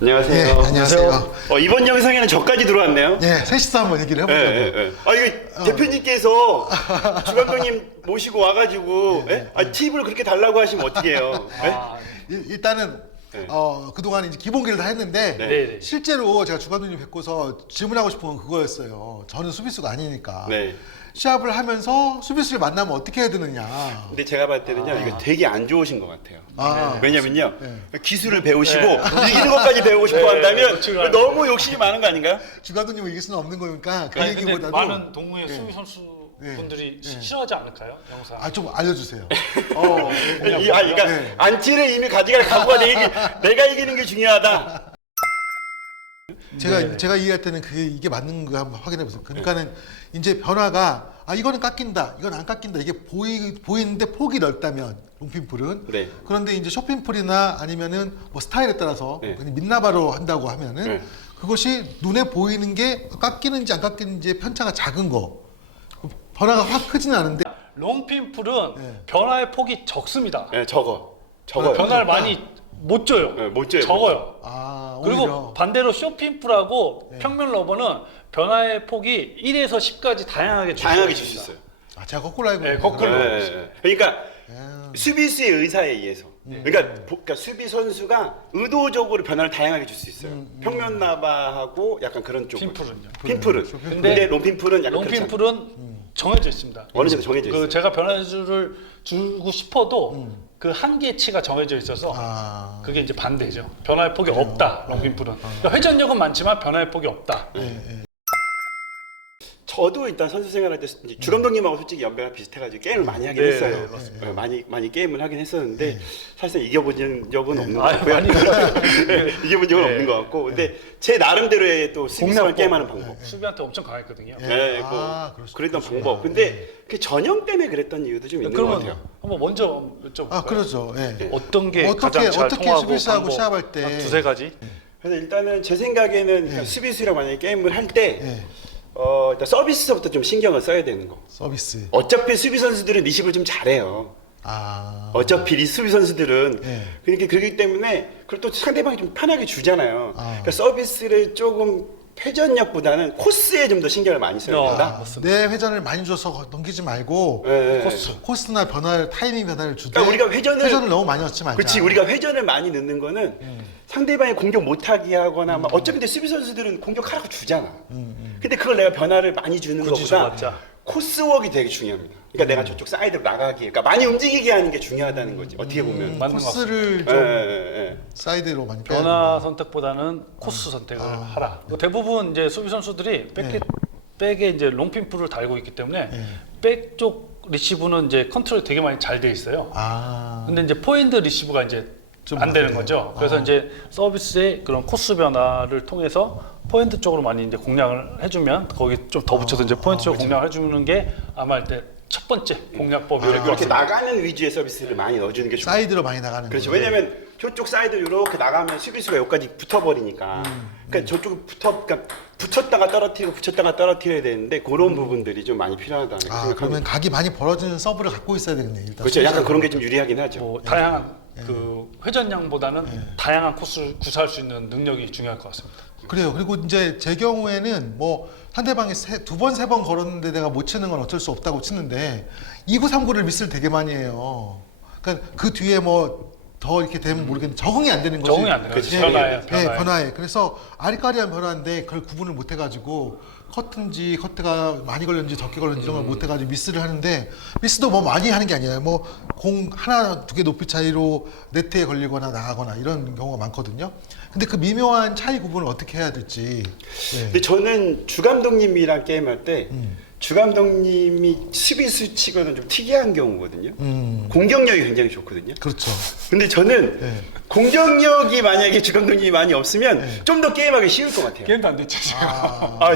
안녕하세요. 네, 안녕하세요. 이번 영상에는 저까지 들어왔네요. 네, 셋이서 한번 얘기를 해보려고. 이거 대표님께서 주 감독님 모시고 와가지고 팁을 그렇게 달라고 하시면 어떻게 해요? 일단은 네. 그동안 이제 기본기를 다 했는데 네. 실제로 제가 주 감독님 뵙고서 질문하고 싶은 건 그거였어요. 저는 수비수가 아니니까. 네. 시합을 하면서 수비수를 만나면 어떻게 해야 되느냐. 근데 제가 봤을 때는요, 이거 되게 안 좋으신 것 같아요. 왜냐면요, 네. 기술을 배우시고 이기는 것까지 배우고 싶어 한다면 너무 욕심이 많은 거 아닌가요? 주 감독님은 이길 수는 없는 거니까 그 아니, 근데 얘기보다도 많은 동호회 수비 선수 분들이 싫어하지 않을까요? 영상. 좀 알려주세요. 그러니까 안티를 이미 가져갈 각오가 내가 이기는 게 중요하다. 제가 이해할 때는 이게 맞는 거 한번 확인해 보세요. 그러니까는 이제 변화가 이거는 깎인다, 이건 안 깎인다 이게 보이는데 폭이 넓다면 롱핀풀은 네. 그런데 이제 숏핀풀이나 아니면은 뭐 스타일에 따라서 그냥 민나바로 한다고 하면은 그것이 눈에 보이는 게 깎이는지 안 깎이는지의 편차가 작은 거 변화가 확 크지는 않은데 롱핀풀은 변화의 폭이 적습니다. 네, 적어요. 변화를 많이 못 줘요. 네, 못 줘요. 적어요. 그리고 오히려. 반대로 숏핀풀하고 평면 러버는 변화의 폭이 1에서 10까지 다양하게 다양하게 줄 수 있어요. 제가 거꾸로 알고 있는 거꾸로. 거예요. 그러니까 수비수의 의사에 의해서. 그러니까 수비 선수가 의도적으로 변화를 다양하게 줄 수 있어요. 평면 나바하고 약간 그런 쪽. 핀풀은. 근데 롱핀풀은 약간 롱핀풀은 정해져 있습니다. 어느 정도 정해져 있어요. 제가 변화주를 주고 싶어도 그 한계치가 정해져 있어서 그게 이제 반대죠. 변화의 폭이 없다. 롱핀풀은. 그러니까 회전력은 많지만 변화의 폭이 없다. 저도 일단 선수 생활할 때 주 감독님하고 솔직히 연배가 비슷해가지고 게임을 많이 하긴 했어요. 많이 게임을 하긴 했었는데 사실상 이겨본 적은 없는 것 같고요. 이겨본 적은 없는 것 같고, 근데 제 나름대로의 또 수비수랑 게임하는 방법. 수비한테 엄청 강했거든요. 그랬던 방법. 근데 그 전형 때문에 그랬던 이유도 좀 있는 것 같아요. 한번 먼저 여쭤볼까요? 그렇죠. 어떤 게 가장 잘 어떻게 통하고 수비수하고 방법 시합할 때 한 두세 가지? 그래서 일단은 제 생각에는 그러니까 수비수랑 만약에 게임을 할 때 일단 서비스부터 좀 신경을 써야 되는 거. 서비스. 어차피 수비 선수들은 리시브를 좀 잘해요. 어차피 수비 선수들은 그렇기 때문에 그걸 또 상대방이 좀 편하게 주잖아요. 그러니까 서비스를 조금 회전력보다는 코스에 좀 더 신경을 많이 써야 된다. 내 회전을 많이 줘서 넘기지 말고 코스나 변화를 타이밍 변화를 주되 그러니까 우리가 회전을 너무 많이 넣지 말자. 그렇지, 우리가 회전을 많이 넣는 거는 상대방이 공격 못하게 하거나 어차피 근데 수비 선수들은 공격하라고 주잖아. 근데 그걸 내가 변화를 많이 주는 것보다 코스웍이 되게 중요합니다. 그러니까 내가 저쪽 사이드로 나가게, 그러니까 많이 움직이게 하는 게 중요하다는 거지. 어떻게 보면 코스를 좀 사이드로 많이 빼야 변화 선택보다는 코스 선택을 하라. 대부분 이제 수비 선수들이 백에 이제 롱핀풀을 달고 있기 때문에 백 쪽 리시브는 이제 컨트롤이 되게 많이 잘 돼 있어요. 근데 이제 포핸드 리시브가 이제 안 되는 거죠. 그래서 이제 서비스의 그런 코스 변화를 통해서 포인트 쪽으로 많이 이제 공략을 해주면 거기 좀 더 붙여서 이제 포인트 쪽 공략을 해주는 게 아마 일단 첫 번째 공략법이 그렇게 나가는 위주의 서비스를 많이 넣어주는 게 좋아요. 사이드로 많이 나가는 그렇죠. 거죠. 왜냐면 저쪽 사이드 이렇게 나가면 수비수가 여기까지 붙어버리니까. 그러니까 저쪽 그러니까 붙였다가 떨어뜨려야 되는데 그런 부분들이 좀 많이 필요하다는 생각합니다. 그러면 각이 많이 벌어지는 서브를 갖고 있어야 되겠네. 일단 그렇죠. 약간 그런 게 좀 유리하긴 하죠. 다양한 그 회전량보다는 다양한 코스를 구사할 수 있는 능력이 중요할 것 같습니다. 그래요. 그리고 이제 제 경우에는 뭐 상대방이 두 번, 세 번 걸었는데 내가 못 치는 건 어쩔 수 없다고 치는데 2구, 3구를 미스를 되게 많이 해요. 그러니까 그 뒤에 뭐 더 이렇게 되면 모르겠는데 적응이 안 되는 거지. 적응이 안 되는 거지. 변화에. 그래서 아리까리한 변화인데 그걸 구분을 못 해가지고 커트인지 커트가 많이 걸렸는지 적게 걸렸는지 이런 걸 못 해가지고 미스를 하는데 미스도 뭐 많이 하는 게 아니에요. 뭐 공 하나, 두 개 높이 차이로 네트에 걸리거나 나가거나 이런 경우가 많거든요. 근데 그 미묘한 차이 구분을 어떻게 해야 될지. 근데 저는 주 감독님이랑 게임할 때 주 감독님이 수비수 치고는 좀 특이한 경우거든요. 공격력이 굉장히 좋거든요. 그렇죠. 근데 저는 공격력이 만약에 주 감독님이 많이 없으면 좀 더 게임하기 쉬울 것 같아요. 게임도 안 됐죠 지금.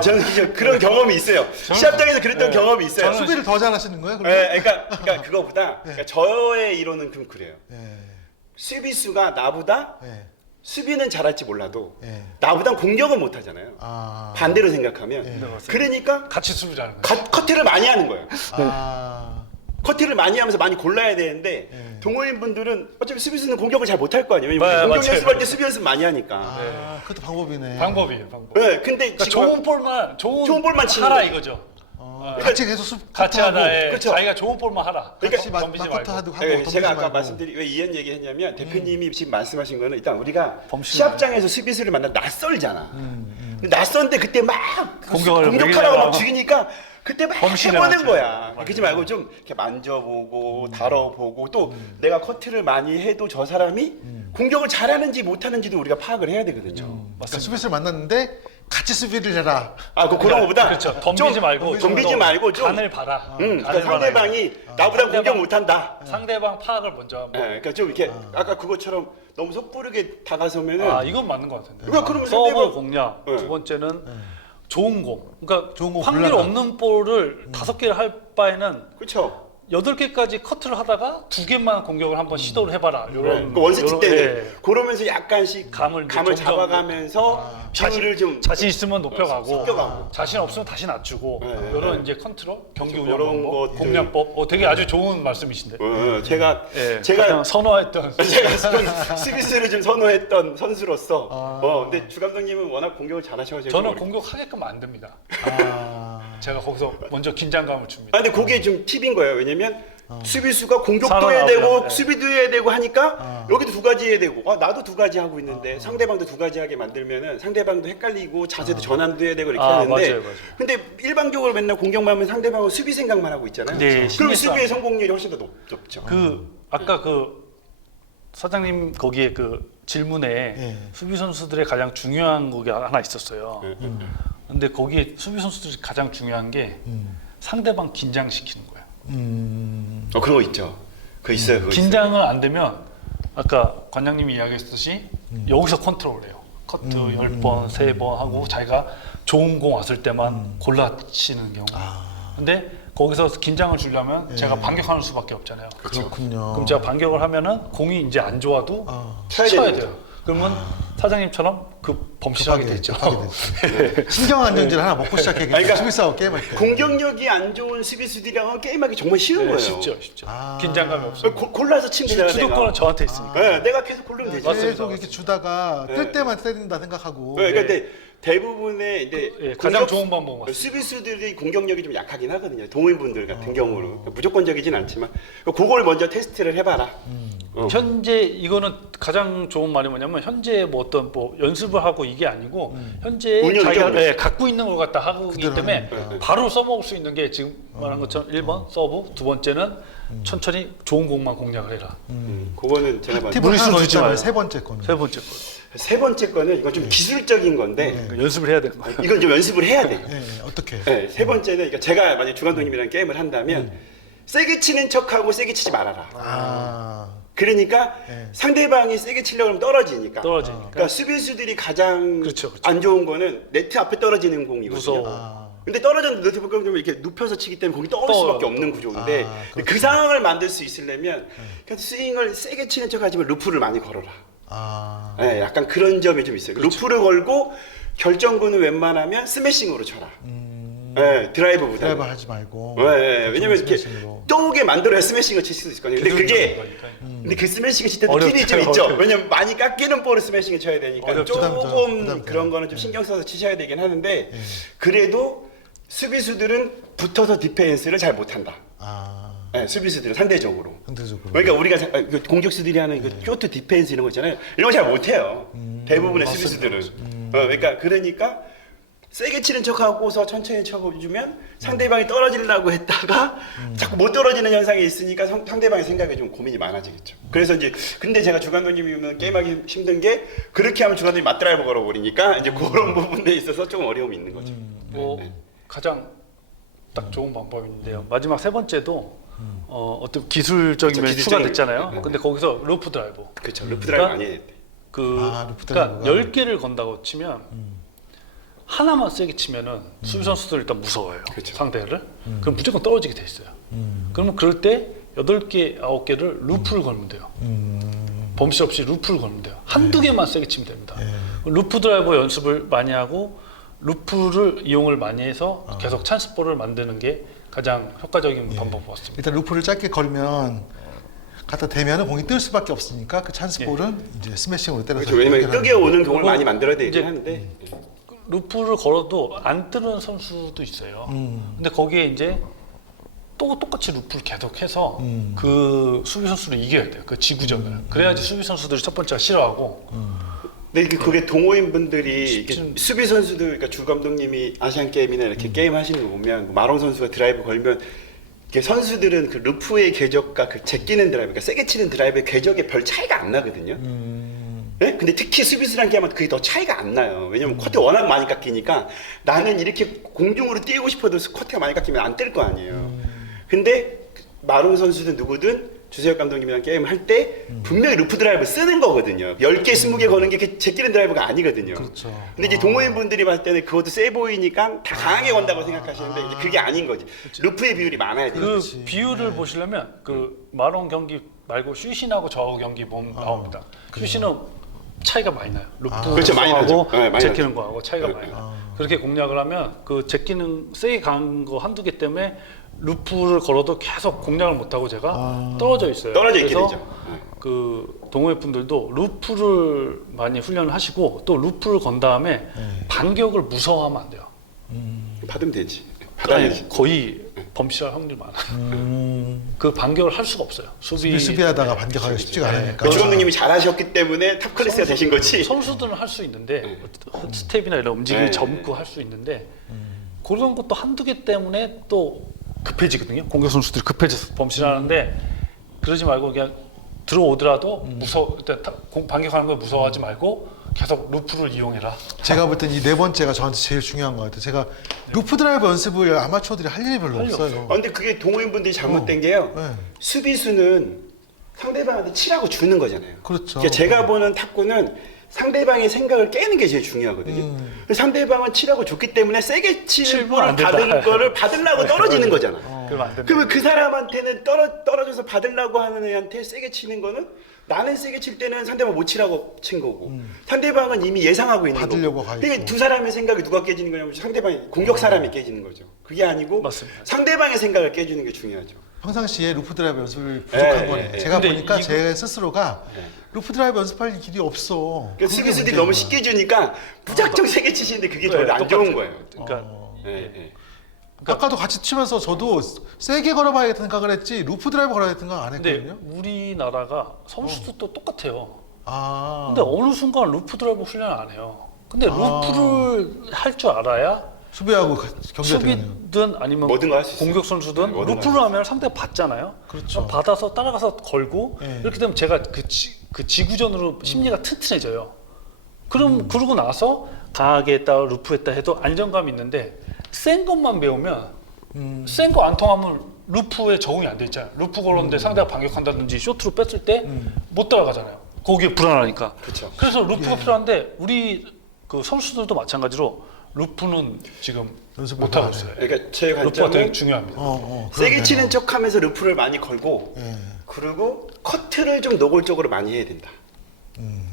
저는 그런 경험이 있어요. 시합장에서 그랬던 경험이 있어요. 수비를 더 잘하시는 거예요? 그러니까 그거보다 그러니까 저의 이론은 좀 그래요. 수비수가 나보다 수비는 잘할지 몰라도 나보단 공격은 못하잖아요. 반대로 생각하면 그러니까 같이 수비 잘하는 커트를 많이 하는 거예요. 커트를 많이 하면서 많이 골라야 되는데 동호인 분들은 어차피 수비수는 공격을 잘 못할 거 아니에요. 맞아요, 공격 맞아요. 연습할 때 수비 연습 많이 하니까. 아, 그것도 방법이네. 방법이에요, 방법. 네, 근데 그러니까 지금 좋은 볼만 좋은 볼만 치는 하라 거예요. 이거죠. 같이 계속 같이 하다. 예. 그렇죠. 자기가 좋은 볼만 하라. 같이 덤비지 마커트 말고. 하고 네, 덤비지 제가 아까 말고. 말씀드린 왜 이런 얘기 했냐면 대표님이 지금 말씀하신 거는 일단 우리가 범실을 시합장에서 수비수를 만나 낯설잖아. 낯선데 그때 막 공격을 공격하라고 막 매기다가 죽이니까 그때 막 범실을 해보는 하죠. 거야. 맞아요. 그러지 말고 좀 이렇게 만져보고 다뤄보고 또 내가 커트를 많이 해도 저 사람이 공격을 잘하는지 못하는지도 우리가 파악을 해야 되거든요. 그러니까 수비수를 만났는데 같이 수비를 해라. 아, 그런 거보다 그렇죠. 덤비지 말고 덤비지 좀 말고 좀 간을 봐라. 그러니까 간을 봐라. 상대방이 나보다 공격 못한다. 상대방 파악을 먼저 한번. 네, 그러니까 좀 이렇게 아까 그것처럼 너무 섣부르게 다가서면은 아, 이건 맞는 것 같은데. 그러니까 그러면 서브 상대방- 공략. 네. 두 번째는 좋은 공. 그러니까 좋은 공 확률 골라라. 없는 볼을 5개를 할 바에는 그렇죠. 8개까지 커트를 하다가 2개만 공격을 한번 시도를 해봐라. 요런 그 원세트 요런, 때는 예. 그러면서 약간씩 감을 이제 점점- 잡아가면서 비율을 좀 자신 있으면 높여가고 섞여가고. 자신 없으면 다시 낮추고 네, 이런 네. 이제 컨트롤, 경기 그래서 운영 그런 방법, 것들. 공략법. 되게 아주 좋은 말씀이신데. 제가 예, 제가 가장 선호했던 제가 좀 수비수를 좀 선호했던 선수로서 근데 주 감독님은 워낙 공격을 잘하셔가지고 저는 공격하게끔 안 됩니다. 제가 거기서 먼저 긴장감을 줍니다. 근데 그게 좀 팁인 거예요. 왜냐면 수비수가 공격도 해야 살아나오면, 되고 네. 수비도 해야 되고 하니까 여기도 두 가지 해야 되고 나도 두 가지 하고 있는데 상대방도 두 가지 하게 만들면은 상대방도 헷갈리고 자세도 전환도 해야 되고 이렇게 하는데 맞아요, 맞아요. 근데 일반적으로 맨날 공격만 하면 상대방은 수비 생각만 하고 있잖아요. 네, 그럼 신경 수비의 쓰- 성공률이 훨씬 더 높죠. 아까 사장님 거기에 질문에 예. 수비 선수들의 가장 중요한 곡이 하나 있었어요. 네. 근데 거기에 수비 선수들이 가장 중요한 게 상대방 긴장시키는 거예요. 그런 거 있죠. 그거 있어요. 그거 있어요. 긴장을 안 되면 아까 관장님이 이야기했듯이 여기서 컨트롤해요. 커트 10번, 3번 하고 자기가 좋은 공 왔을 때만 골라치는 경우. 근데 거기서 긴장을 주려면 제가 반격하는 수밖에 없잖아요. 그렇군요. 그럼 제가 반격을 하면은 공이 이제 안 좋아도 쳐야 쳐야 되는 돼요. 그러면 사장님처럼 범실하게 되죠. 신경 안정제를 하나 먹고 시작해야겠다. 그러니까 수비 싸움 게임할 때. 공격력이 안 좋은 수비수들이랑은 게임하기 정말 쉬운 거예요. 쉽죠. 긴장감이 없어요. 골라서 치면 되잖아. 주도권은 저한테 있으니까. 네, 내가 계속 고르면 되지. 맞습니다. 계속 이렇게 주다가 뜰 때만 때린다 생각하고. 네, 근데 대부분의 이제 가장 좋은 방법은 맞습니다. 수비수들이 공격력이 좀 약하긴 하거든요. 동호인분들 같은 경우는 무조건적이진 않지만 그걸 먼저 테스트를 해봐라. 현재 이거는 가장 좋은 말이 뭐냐면 현재 어떤 연습을 하고 이게 아니고 현재 운영이죠, 자기가 운영. 갖고 있는 걸 갖다 하기 그대로 때문에 하는 바로 써먹을 수 있는 게 지금 말한 것처럼 1번 서브, 두 번째는 천천히 좋은 공만 공략을 해라. 그거는 제가 봤을 때 팁을 하나 더 주지 있잖아요. 마요. 세 번째 거는. 세 번째 거. 세 번째 거는 이건 좀 기술적인 건데 연습을 해야 되는 거예요. 이건 좀 연습을 해야 돼. 네, 어떻게? 네, 세 번째는 그러니까 제가 만약 주감독님이랑 게임을 한다면 세게 치는 척하고 세게 치지 말아라. 그러니까 상대방이 세게 치려고 하면 떨어지니까. 떨어지니까. 그러니까 수비수들이 가장 그렇죠. 안 좋은 거는 네트 앞에 떨어지는 공이거든요. 무서워. 근데 떨어졌는데 네트 보면 이렇게 눕혀서 치기 때문에 공이 떠올 수밖에 없는 구조인데 그 상황을 만들 수 있으려면 그냥 스윙을 세게 치는 척하지만 루프를 많이 걸어라. 네, 약간 그런 점이 좀 있어요. 루프를 걸고 결정구는 웬만하면 스매싱으로 쳐라. 네, 드라이브보다. 드라이브 하지 말고. 네, 왜냐면 이렇게 스매싱으로. 떠오게 만들어야 스매싱을 칠 수 있거든요. 근데 그게 근데 그 스매싱을 칠 때도 길이 좀 어렵죠, 있죠. 어렵죠. 왜냐면 많이 깎이는 볼을 스매싱을 쳐야 되니까 어렵죠. 조금 부담. 그런 거는 좀 신경 써서 치셔야 되긴 하는데 그래도 수비수들은 붙어서 디펜스를 잘 못한다. 네, 수비수들은 상대적으로. 상대적으로. 그러니까 우리가 공격수들이 하는 그 쇼트 디펜스 이런 거 있잖아요. 이런 거 잘 못해요. 대부분의 수비수들은. 그러니까 세게 치는 척하고서 천천히 쳐주면 상대방이 떨어지려고 했다가 자꾸 못 떨어지는 현상이 있으니까 상대방의 생각에 좀 고민이 많아지겠죠. 그래서 이제 근데 제가 주감독님이면 게임하기 힘든 게 그렇게 하면 주감독님이 맞드라이브 걸어버리니까 이제 그런 부분에 있어서 좀 어려움이 있는 거죠. 가장 딱 좋은 방법인데요. 마지막 세 번째도 어떤 기술적인 면이 기술적인 추가됐잖아요. 면. 근데 거기서 루프 드라이브. 그렇죠. 루프 드라이브 많이 해야 돼. 루프 그러니까 드라이브가. 10개를 건다고 치면 하나만 세게 치면은 수비 선수들 일단 무서워요. 그렇죠. 상대를. 그럼 무조건 떨어지게 돼 있어요. 그러면 그럴 때 8개, 9개를 루프를 걸면 돼요. 범실 없이 루프를 걸면 돼요. 한두 개만 세게 치면 됩니다. 루프 드라이버 연습을 많이 하고 루프를 이용을 많이 해서 계속 찬스볼을 만드는 게 가장 효과적인 방법 같습니다. 일단 루프를 짧게 걸면 갖다 대면은 공이 뜰 수밖에 없으니까 그 찬스 볼은 이제 스매싱으로 때려서 그렇죠. 왜냐면 뜨게 오는 경우를 그리고 많이 만들어야 되긴 이제 하는데 루프를 걸어도 안 뜨는 선수도 있어요. 근데 거기에 이제 또 똑같이 루프를 계속해서 그 수비 선수를 이겨야 돼요. 그 지구점을. 그래야지 수비 선수들이 첫 번째가 싫어하고. 근데 그게 동호인 분들이 쉽지는- 수비 선수들, 그러니까 주 감독님이 아시안 게임이나 이렇게 게임 하시는 거 보면 마롱 선수가 드라이브 걸면 이게 선수들은 그 루프의 궤적과 그 제끼는 드라이브, 그러니까 세게 치는 드라이브의 궤적에 별 차이가 안 나거든요. 네? 근데 특히 수비수랑 게임하면 그게 더 차이가 안 나요. 왜냐면 커트가 워낙 많이 깎이니까 나는 이렇게 공중으로 뛰고 싶어도 커트가 많이 깎이면 안 뜰 거 아니에요. 근데 마롱 선수든 누구든 주세혁 감독님이랑 게임을 할 때 분명히 루프 드라이브 쓰는 거거든요. 10개, 20개 거는 게 제끼는 드라이브가 아니거든요. 그렇죠. 근데 이제 동호인 분들이 봤을 때는 그것도 세 보이니까 다 강하게 건다고 생각하시는데 이제 그게 아닌 거지. 루프의 비율이 많아야 돼요. 그 비율을 보시려면 그 마롱 경기 말고 슈신하고 저하고 경기 보면 나옵니다. 슈신은 차이가 많이 나요. 루프 그렇죠, 많이 나죠. 하고 네, 많이 제끼는 거하고 차이가 많이 나요. 그렇게 공략을 하면 그 제끼는 세게 간 거 한두 개 때문에 루프를 걸어도 계속 공략을 못하고 제가 떨어져 있어요. 떨어져 있게 그래서 되죠. 네. 그 동호회 분들도 루프를 많이 훈련을 하시고 또 루프를 건 다음에 반격을 무서워하면 안 돼요. 받으면 되지. 받아야지. 아니, 거의 범실할 확률이 많아요. 그 반격을 할 수가 없어요. 수비하다가 반격하기 쉽지가 않으니까. 그 주 감독님이 잘하셨기 때문에 탑 클래스가 되신 거지. 선수들은 할 수 있는데 스텝이나 이런 움직임을 네. 젊고 할 수 있는데 그런 것도 한두 개 때문에 또 급해지거든요. 공격 선수들이 급해져서 범실하는데 그러지 말고 그냥 들어오더라도 일단 반격하는 걸 무서워하지 말고 계속 루프를 이용해라. 제가 볼 땐 이 네 번째가 저한테 제일 중요한 것 같아요. 제가 루프 드라이브 연습을 아마추어들이 할 일이 별로 할 일이 없어요. 근데 그게 동호인 분들이 잘못된 게요. 네. 수비수는 상대방한테 치라고 주는 거잖아요. 그렇죠. 그러니까 제가 보는 탁구는 상대방의 생각을 깨는 게 제일 중요하거든요. 그래서 상대방은 치라고 줬기 때문에 세게 치는 치면 볼을 안 된다. 받은 거를 받으려고 떨어지는 거잖아. 그러면 안 된다. 그러면 그 사람한테는 떨어져서 받으려고 하는 애한테 세게 치는 거는 나는 세게 칠 때는 상대방 못 치라고 친 거고 상대방은 이미 예상하고 있는 받으려고 거고. 가 그러니까 있고. 두 사람의 생각이 누가 깨지는 거냐면 상대방이 공격 사람이 깨지는 거죠. 그게 아니고 맞습니다. 상대방의 생각을 깨주는 게 중요하죠. 평상시에 루프 드라이브 연습을 부족한 예, 거네. 예. 제가 근데 보니까 이거- 제 스스로가 루프 드라이브 연습할 길이 없어. 그러니까 수비수들이 너무 쉽게 주니까 무작정 세게 치시는데 그게 네, 별로 안 좋은 똑같아요. 거예요. 그러니까 예, 예. 아까도 같이 치면서 저도 세게 걸어봐야겠다 생각을 했지 루프 드라이브 걸어야겠다 생각 안 근데 했거든요. 우리나라가 선수도 또 똑같아요. 아. 근데 어느 순간 루프 드라이브 훈련 안 해요. 근데 루프를 할 줄 알아야 수비하고 경기가 되네요. 수비든 아니면 뭐든 할수 있어요. 공격 선수든 네, 뭐든 루프를 하면 상대가 받잖아요. 그렇죠. 받아서 따라가서 걸고 네. 이렇게 되면 제가 그 지구전으로 심리가 튼튼해져요. 그러고 나서 강하게 했다 루프했다 해도 안정감이 있는데 센 것만 배우면 센 거 안 통하면 루프에 적응이 안 돼 있잖아요. 루프 걸었는데 상대가 반격한다든지 쇼트로 뺐을 때 못 따라가잖아요. 거기에 불안하니까. 그렇죠. 그래서 루프가 필요한데 우리 그 선수들도 마찬가지로 루프는 지금 연습 못 하고 못 있어요. 그러니까 제 루프가 되게 관점은 중요합니다. 세게 그러네요. 치는 척하면서 루프를 많이 걸고 예. 그리고 커트를 좀 노골적으로 많이 해야 된다.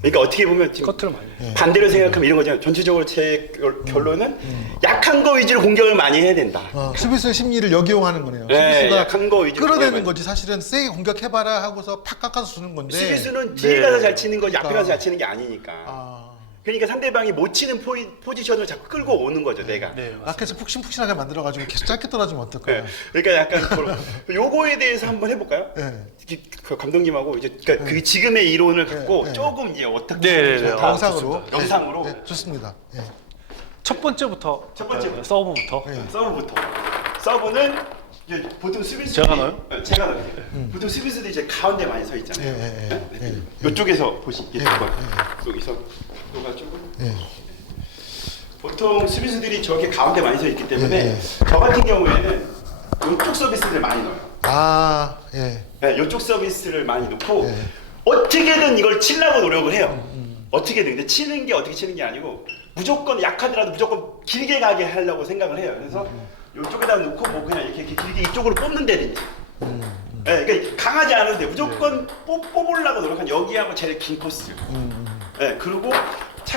그러니까 어떻게 보면 지금 커트를 많이 해요. 반대로 생각하면 이런 거잖아요. 전체적으로 제 결론은 약한 거 위주로 공격을 많이 해야 된다. 수비수의 심리를 역이용하는 거네요. 네, 수비수가 약한 거 위주로 끌어내는 공격을 거지 사실은 세게 공격해봐라 하고서 팍 깎아서 주는 건데. 수비수는 뒤에 네. 가서 잘 치는 거지 앞에 그러니까. 가서 잘 치는 게 아니니까. 아. 그러니까 상대방이 못 치는 포지션을 자꾸 끌고 오는 거죠, 내가. 네, 맞습니다. 라켓을 푹신푹신하게 만들어가지고 계속 짧게 떨어지면 어떨까요? 네. 그러니까 약간 요거에 대해서 한번 해볼까요? 네. 그 감독님하고 이제 그러니까 그 지금의 이론을 갖고 네. 조금 이제 어떻게 네, 네, 좋다. 영상으로. 영상으로. 네, 좋습니다. 예. 첫 번째부터 첫 번째부터. 서브부터 서브부터. 서브는 이제 보통 수비수들이 제가 넣어요? 네, 제가 넣어요. 보통 수비수들이 이제 가운데 많이 서 있잖아요. 예. 이쪽에서 보시게 될 예, 거예요. 여기서 각도가지고 예. 보통 수비수들이 저렇게 가운데 많이 서 있기 때문에 예, 예. 저 같은 경우에는 이쪽 서비스를 많이 넣어요. 아, 예. 네, 이쪽 서비스를 많이 넣고 예. 어떻게든 이걸 치려고 노력을 해요. 어떻게든. 근데 치는 게 어떻게 치는 게 아니고 무조건 약하더라도 무조건 길게 가게 하려고 생각을 해요. 그래서 이쪽에다 놓고 뭐 그냥 이렇게 길게 이쪽으로 뽑는다든지. 네, 그러니까 강하지 않은데 무조건 뽑으려고 노력한 여기하고 제일 긴 코스. 네, 그리고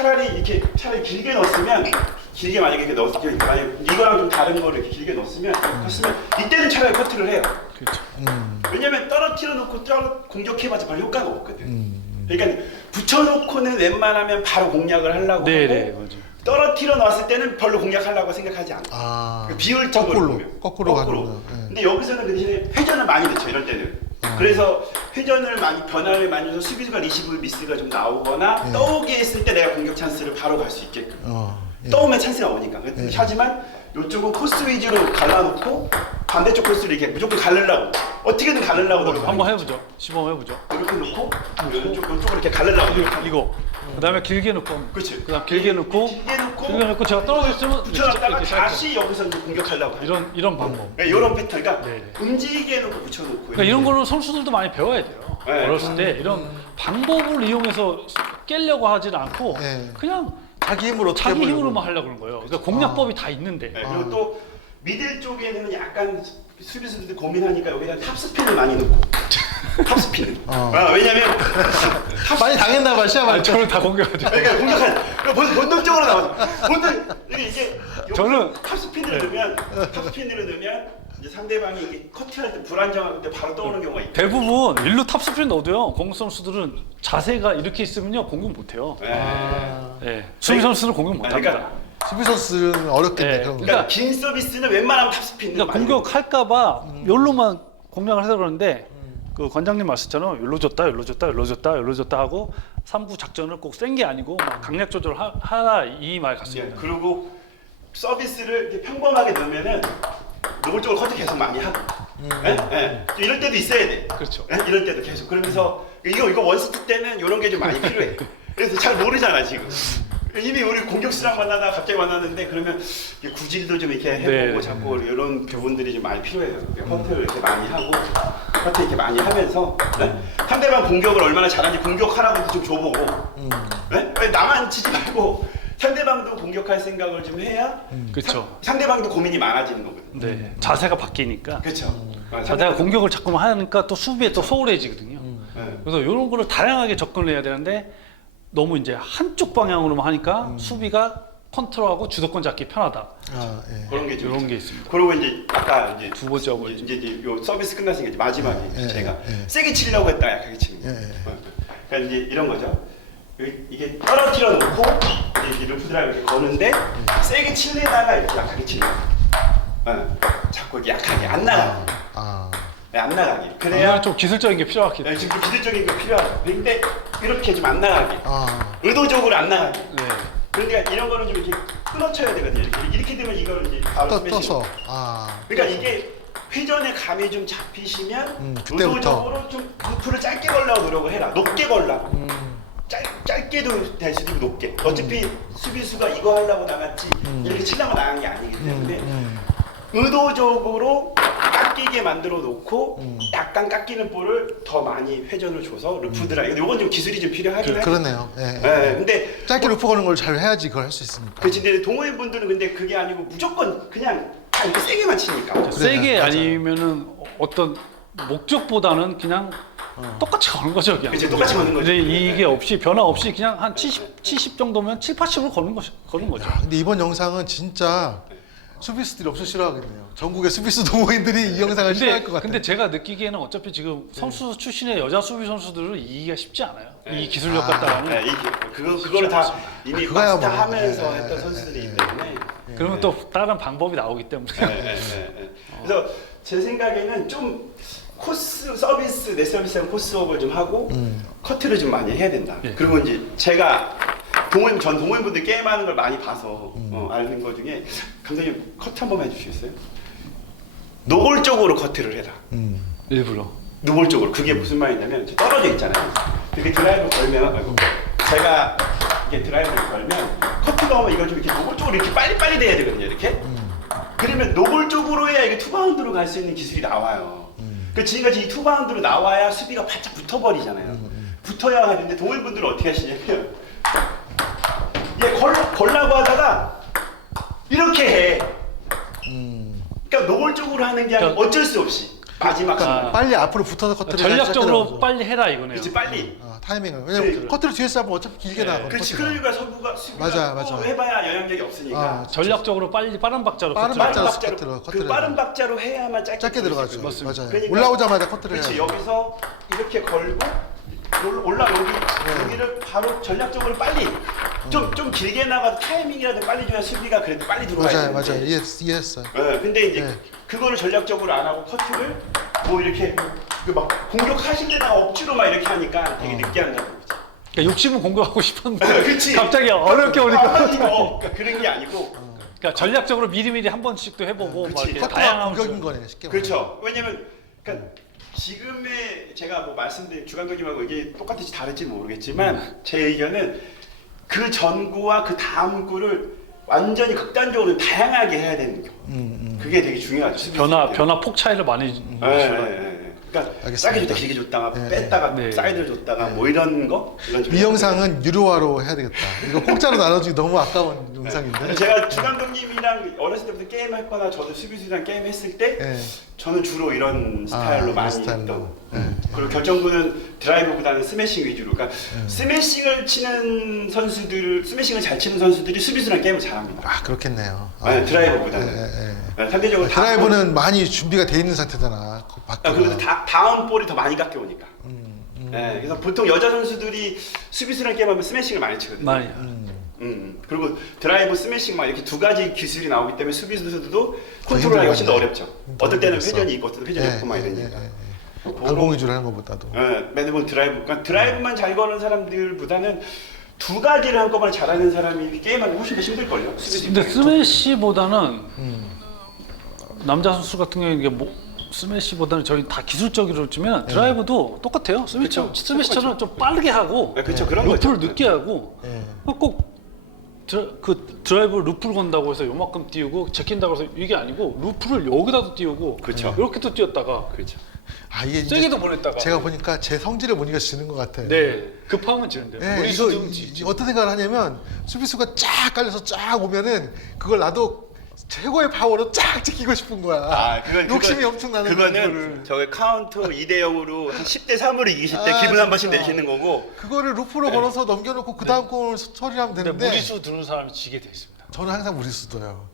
차라리 길게 넣었으면 길게 만약에 이렇게 넣었으면 만약 이거랑 좀 다른 거를 이렇게 길게 넣었으면 이때는 차라리 커트를 해요. 그렇죠. 왜냐면 떨어뜨려 놓고 공격해봤자 별 효과가 없거든. 그러니까 붙여놓고는 웬만하면 바로 공략을 하려고 네네 하고 맞아요. 떨어뜨려 놨을 때는 별로 공략하려고 생각하지 않아. 비율적으로 거꾸로 보면 가는 거야. 근데 여기서는 그 대신에 회전을 많이 넣죠 이럴 때는. 그래서 회전을 많이 변화를 많이 줘서 수비수가 리시브 미스가 좀 나오거나 떠오게 했을 때 내가 공격 찬스를 바로 갈 수 있게끔. 떠오면 찬스가 오니까. 하지만 이쪽은 코스 위주로 갈라놓고 반대쪽 코스를 이렇게 무조건 가르려고 어떻게든 가르려고 노력. 한번 해보죠. 시범 해보죠. 이렇게 놓고 이쪽으로 이렇게 가르려고 노력하고. 이거. 그다음에 길게 놓고. 그렇지. 그다음 길게 놓고. 길게 놓고 제가 떨어졌으면 붙여놨다가 이렇게 짧게. 다시 여기서 이제 공격하려고. 이런 방법. 이런 패턴. 그러니까 네네. 움직이게 해놓고 붙여놓고. 그러니까 이런 거를 선수들도 많이 배워야 돼요. 네. 어렸을 때 이런 방법을 이용해서 깨려고 하진 않고 네. 그냥 자기 힘으로 어떻게 자기 해보려고. 힘으로만 하려고 그러는 거예요. 그러니까 공략법이 다 있는데. 네, 그리고 또 미들 쪽에는 약간 수비수들이 고민하니까 여기다 탑스핀을 많이 넣고. 탑스핀을. 왜냐면 많이 당했나 봐 시합할 때. 저는 다 공격하죠. 그러니까 공격한 본능적으로 나와서 이게 저는- 탑스핀을 넣으면 이제 상대방이 이게 커트할 때 불안정할 때 바로 떠오르는 경우가 있고. 대부분 일루 탑스핀 넣어도요. 공격 선수들은 자세가 이렇게 있으면요 공격 못 해요. 네. 수비 선수는 공격 못 합니다. 그러니까, 수비 선수는 어렵겠네. 네. 그런 거. 그러니까 긴 서비스는 웬만하면 탑스핀을 그러니까 많이 공격할까봐 여기로만 공략을 해서 그러는데 그 관장님 말씀처럼 여기로 줬다 하고 3구 작전을 꼭 센 게 아니고 막 강약 조절하라 이 말 넣어요. 같습니다. 그리고 서비스를 이렇게 평범하게 넣으면은 노골적으로 커트 계속 많이 하고. 이럴 때도 있어야 돼. 그렇죠. 이럴 때도 계속. 그러면서 이거 원스트 때는 이런 게 좀 많이 필요해. 그래서 잘 모르잖아 지금. 이미 우리 공격수랑 만나다가 갑자기 만났는데 그러면 구질도 좀 이렇게 해보고 네. 자꾸 이런 부분들이 좀 많이 필요해요. 커트를 이렇게 많이 하고 커트 이렇게 많이 하면서 상대방 공격을 얼마나 잘하는지 공격하라고도 좀 줘보고 왜 나만 치지 말고 상대방도 공격할 생각을 좀 해야 그렇죠. 상대방도 고민이 많아지는 거거든요. 네. 자세가 바뀌니까. 그렇죠. 자세가 공격을 자꾸만 하니까 또 수비에 또 소홀해지거든요. 네. 그래서 이런 거를 다양하게 접근을 해야 되는데 너무 이제 한쪽 방향으로만 하니까 수비가 컨트롤하고 주도권 잡기 편하다. 그런 게 좀 이런 게 있습니다. 그리고 이제 아까 이제 두 번째 하고 이제 요 서비스 끝났으니까 이제 마지막에 제가 예. 세게 치려고 했다 약하게 치는 거. 그러니까 이제 이런 거죠. 이게 떨어뜨려 놓고 이제 루프 드라이브 이렇게 거는데 세게 칠려다가 이렇게 약하게 치는 거. 자꾸 이렇게 약하게 안 나가게. 안 나가게. 그래야 이건 좀 기술적인 게 필요하겠다. 지금 기술적인 거 필요하고. 근데 이렇게 좀 안 나가게. 의도적으로 안 나가게. 네. 그러니까 이런 거는 좀 이렇게 끊어쳐야 되거든요. 이렇게 되면 이걸 이제 바로 스매싱. 떠서. 그러니까 이게 회전의 감이 좀 잡히시면 그때부터. 의도적으로 좀 루프를 짧게 걸려고 노력을 해라. 높게 걸라고. 짧게도 될 수도 있고 높게. 어차피 수비수가 이거 하려고 나갔지 이렇게 치려고 나간 게 아니기 때문에 의도적으로 깎이게 만들어 놓고 약간 깎이는 볼을 더 많이 회전을 줘서 루프 드라이브. 이건 좀 기술이 좀 필요하긴 해요. 그러네요. 근데 짧게 루프 거는 걸 잘 해야지 그걸 할 수 있으니까. 그렇지. 근데 동호인분들은 근데 그게 아니고 무조건 그냥 다 이렇게 세게만 치니까. 세게 맞아요. 아니면은 어떤 목적보다는 그냥 똑같이 거는 거죠, 그냥. 그치, 똑같이 거는 거죠. 근데 이게 없이 변화 없이 그냥 한 70 정도면 7, 80으로 거는 거죠. 근데 이번 영상은 진짜 수비수들이 없어 싫어하겠네요. 전국의 수비수 동호인들이 이 영상을 싫어할 것 같아요. 근데 제가 느끼기에는 어차피 지금 선수 출신의 여자 수비 선수들을 이기기가 쉽지 않아요. 이 기술력 갖다가는. 그거를 다 이미 그거야 뭐. 마스터하면서 했던 선수들이기 때문에. 그러면 또 다른 방법이 나오기 때문에. 그래서 제 생각에는 좀 코스 서비스 내 서비스랑 코스업을 좀 하고 커트를 좀 많이 해야 된다. 예. 그리고 이제 제가 전 동호인분들 게임하는 걸 많이 봐서 아는 것 중에 감독님 커트 한 번만 해주시겠어요? 노골적으로 커트를 해라. 일부러. 노골적으로. 그게 무슨 말이냐면 떨어져 있잖아요. 그게 드라이브 걸면 제가 이게 드라이브를 걸면 커트가 오면 이걸 좀 이렇게 노골적으로 이렇게 빨리빨리 돼야 되거든요. 이렇게. 그러면 노골적으로 해야 이게 투바운드로 갈 수 있는 기술이 나와요. 그 지금까지 이 투바운드로 나와야 수비가 바짝 붙어버리잖아요. 붙어야 하는데 동호인분들은 어떻게 하시냐면 얘 걸라고 하다가 이렇게 해. 그러니까 노골적으로 하는 게 아니라 어쩔 수 없이. 마지막 그러니까 순간. 빨리 앞으로 붙어서 커트를 해야지 짧게 전략적으로 들어가죠. 빨리 해라 이거네요. 그렇지 빨리. 타이밍을. 왜냐면 네. 커트를 뒤에서 하면 어차피 길게 네. 나가거든. 그렇지. 커트가. 그러니까 서부가 수비가 맞아, 또 맞아. 해봐야 영향력이 없으니까. 전략적으로 빨리 빠른 박자로 빠른 커트를 박자로 해라. 커트를, 그 커트를 빠른 해야 박자로 해야만 짧게 들어가죠. 맞습니다. 맞아요. 그러니까 올라오자마자 커트를 해야 그렇지. 돼. 여기서 이렇게 걸고 여기를 바로 전략적으로 빨리 좀 길게 나가도 타이밍이라도 빨리 줘야 수비가 그래도 빨리 들어가야 맞아요. 되는데. 이해했어요. 근데 이제 네. 그거를 전략적으로 안 하고 커트를 뭐 이렇게 막 공격하실 때다가 억지로 막 이렇게 하니까 되게 늦게 한다고 그러지. 그러니까 욕심은 공격하고 싶었는데 그치. 갑자기 어렵게 오니까. 그러니까 그런 게 아니고 그러니까 전략적으로 미리미리 한 번씩도 해보고 막 그치. 이렇게 커트가 다양한 공격인 거네. 쉽게 말하면. 그렇죠. 왜냐면 그러니까 지금의 제가 뭐 말씀드린 주감독님하고 이게 똑같을지 다를지 모르겠지만 제 의견은 그 전구와 그 다음 구를 완전히 극단적으로 다양하게 해야 되는 거. 그게 되게 중요하죠. 변화 폭 차이를 많이 그러니까 알겠습니다. 짧게 줬다 길게 줬다가 네. 뺐다가 네. 사이드를 줬다가 뭐 이런 거 이런 이 영상은 유료화로 해야 되겠다. 이거 공짜로 나눠주기 너무 아까운 영상인데. 제가 주감독님이랑 어렸을 때부터 게임 했거나 저도 수비수랑 게임 했을 때 네. 저는 주로 이런 스타일로 이런 많이 스타일로. 했던. 네. 그리고 결정구는 드라이브보다는 스매싱 위주로. 그러니까 스매싱을 치는 선수들, 스매싱을 잘 치는 선수들이 수비수랑 게임을 잘합니다. 아 그렇겠네요. 드라이브보다는. 상대적으로 드라이브는 많이 준비가 돼 있는 상태잖아. 그리고 다음 볼이 더 많이 깎여오니까. 그래서 보통 여자 선수들이 수비수랑 게임하면 스매싱을 많이 치거든요. 많이. 그리고 드라이브 스매싱 막 이렇게 두 가지 기술이 나오기 때문에 수비수들도 컨트롤하기 훨씬 더 어렵죠. 어떨 때는 회전이 있고 어떨 때는 회전이 없고 막 이러니까. 항공 위주로 하는 것보다도. 매번 드라이브. 그러니까 드라이브만 잘 거는 사람들보다는 두 가지를 한꺼번에 잘하는 사람이 게임하기 훨씬 더 힘들걸요. 근데 스매시보다는 남자 선수 같은 경우에 이게 뭐 스매시보다는 저희 다 기술적으로 치면 드라이브도 똑같아요. 그쵸. 스매시처럼 좀 빠르게 하고 그렇죠. 그런 루프를 거죠. 늦게 하고 꼭 드라이브 루프를 건다고 해서 요만큼 띄우고 제낀다고 해서 이게 아니고 루프를 여기다도 띄우고 그렇죠. 이렇게 또 띄웠다가 그렇죠. 아 이게 이제 세게도 보냈다가 제가 보니까 제 성질을 보니까 지는 것 같아요. 네 급하면 지는데 네, 우리 이거 수준 어떤 생각을 하냐면 수비수가 쫙 깔려서 쫙 오면은 그걸 나도 최고의 파워로 쫙 지키고 싶은 거야. 욕심이 엄청 나는 그거는 저기 카운트 2대 0으로 한 10대 3으로 이기실 때 기분 한 번씩 내시는 거고. 그거를 루프로 걸어서 넘겨놓고 그 다음 골 처리하면 근데 되는데 무리수 두는 사람이 지게 돼 있습니다. 저는 항상 무리수도요.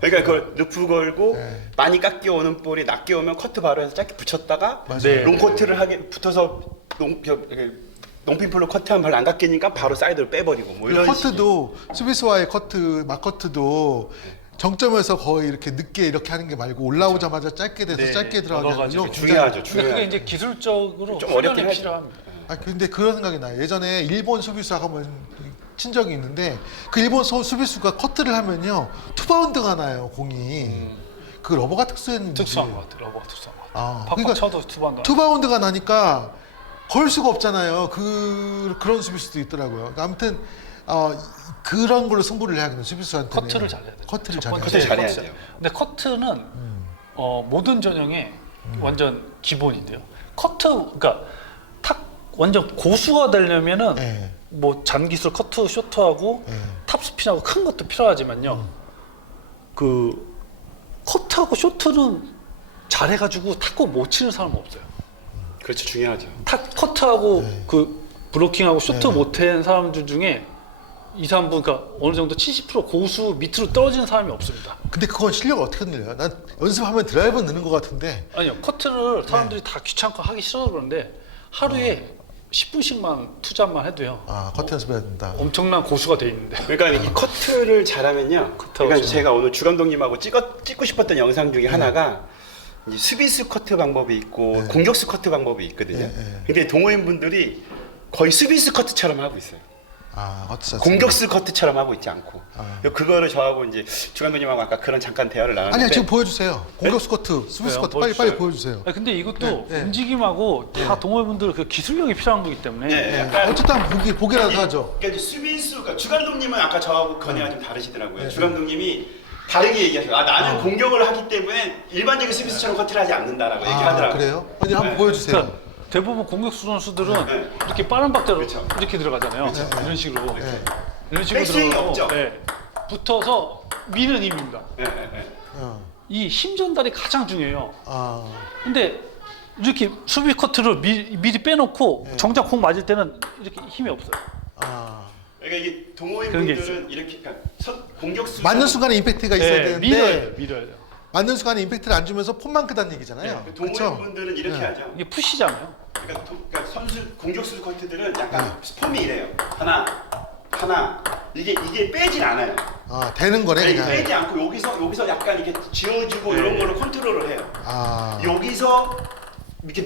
그러니까 그걸 루프 걸고 많이 깎여 오는 볼이 낮게 오면 커트 바로 해서 짧게 붙였다가 네. 롱 커트를 하게 붙어서 롱핀풀로 커트하면 별로 안 깎이니까 바로 사이드로 빼버리고 뭐 이런 커트도 수비수와의 커트, 막 커트도 정점에서 거의 이렇게 늦게 이렇게 하는 게 말고 올라오자마자 짧게 돼서 네, 짧게 들어가게 하는 열어가지고 거 중요하죠. 근데 그게 이제 기술적으로 좀 어렵긴 훈련이 하죠. 필요합니다. 아 근데 그런 생각이 나요. 예전에 일본 수비수하고 한번 친 적이 있는데 그 일본 수비수가 커트를 하면요 투바운드가 나요 공이. 그 러버가 특수했는지. 특수한 것 같아요. 러버가 특수한 것 같아요. 아, 팍팍 그러니까 쳐도 투반도. 투바운드가 나니까 걸 수가 없잖아요. 그런 수비수도 있더라고요. 그러니까 아무튼 그런 걸로 승부를 해야겠네요. 수비수한테는 커트를 잘해야 돼요. 커트를 첫 번째 잘해야 잘해야 커트. 돼요. 근데 커트는 모든 전형의 완전 기본인데요. 커트 그러니까 탁 완전 고수가 되려면은 네. 뭐 잔기술 커트 쇼트하고 탑스핀하고 큰 것도 필요하지만요. 그 커트하고 쇼트는 잘해가지고 탁구 못 치는 사람은 없어요. 그렇죠. 중요하죠. 커트하고 그 브로킹하고 쇼트 못하는 사람들 중에 2, 3분 그러니까 어느 정도 70% 고수 밑으로 떨어지는 사람이 없습니다. 근데 그건 실력을 어떻게 늘려요? 난 연습하면 드라이브 느는 것 같은데 아니요 커트를 사람들이 다 귀찮고 하기 싫어서 그러는데 하루에 10분씩만 투자만 해도요. 커트 연습해야 된다. 엄청난 고수가 돼 있는데. 그러니까 이 커트를 잘하면요. 그러니까 그렇죠. 제가 오늘 주 감독님하고 찍고 싶었던 영상 중에 하나가 이제 수비수 커트 방법이 있고 공격수 커트 방법이 있거든요. 근데 동호인분들이 거의 수비수 커트처럼 하고 있어요. 커트 자체. 공격수 커트처럼 하고 있지 않고. 그거를 저하고 이제 주 감독님하고 아까 그런 잠깐 대화를 나눴는데. 아니야 지금 보여주세요. 공격수 커트, 수비수 왜요? 커트 빨리 보여주세요. 아니, 근데 이것도 네. 움직임하고 다 동호회분들 그 기술력이 필요한 거기 때문에 네, 약간 어쨌든 한번 보기라도 하죠. 그러니까 이제 수비수가 주 감독님은 아까 저하고 견해가 좀 다르시더라고요. 주 감독님이 다르게 얘기하셔요. 나는 공격을 하기 때문에 일반적인 수비수처럼 커트를 하지 않는다라고 얘기하더라고요. 그래요? 어디 한번 네. 보여주세요. 그러니까 대부분 공격수 선수들은 네. 이렇게 빠른 박자로 그렇죠. 이렇게 들어가잖아요. 이런 식으로 이런 식으로 백스윙이 들어가고 없죠. 붙어서 미는 힘입니다. 네, 네, 네. 이 힘 전달이 가장 중요해요. 아, 근데 이렇게 수비 커트를 미리 빼놓고 정작 공 맞을 때는 이렇게 힘이 없어요. 아. 그러니까 이게 그런 게 동호인분들은 이렇게 그러니까 공격수 맞는 순간에 임팩트가 있어야 되는데 밀어요. 맞는 순간에 임팩트를 안 주면서 폼만 크다는 얘기잖아요. 그렇죠? 동호인분들은 이렇게 네. 하죠. 이게 푸시잖아요. 그러니까 선수 공격수 커트들은 약간 폼이 이래요. 하나 이게 빼진 않아요. 아, 되는 거네 이게 그냥. 빼지 않고 여기서 약간 이렇게 쥐어주고 이런 걸로 컨트롤을 해요. 아, 여기서 이렇게